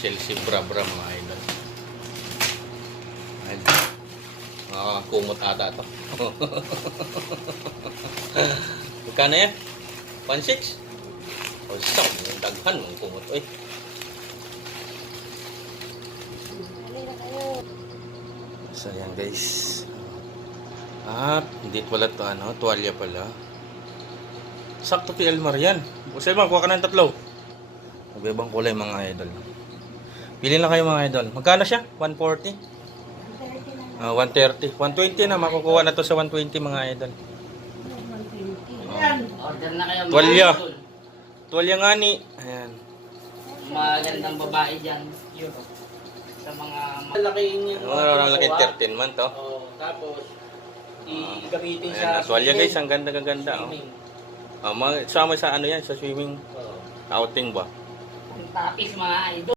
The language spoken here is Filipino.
Chelsea Bra-Bra mga idol. Ayun. Kumot ata ito. Magkano yan? 1.6? O sa daghan ng kumot. Uy. So yan guys. Hindi pala ito tuwalya pala. Sakto kay Elmar yan. Busay ba, kuha ka ng 3. Ibang kulay mga idol. Pili na kayo mga idol. Magkano siya? 140? 130. 120 na. Makukuha na to sa 120 mga idol. Order na kayo mga Tuwalya. idol. Tuwalya nga ni. Ayan. Magandang babae dyan. Sa mga malaki yung Malaki 13 man to. tapos i-gamitin Ayan, sa tuwalya guys. Ang ganda-ganda. Sama sa yan. Sa swimming outing ba? Ang tapis mga idol.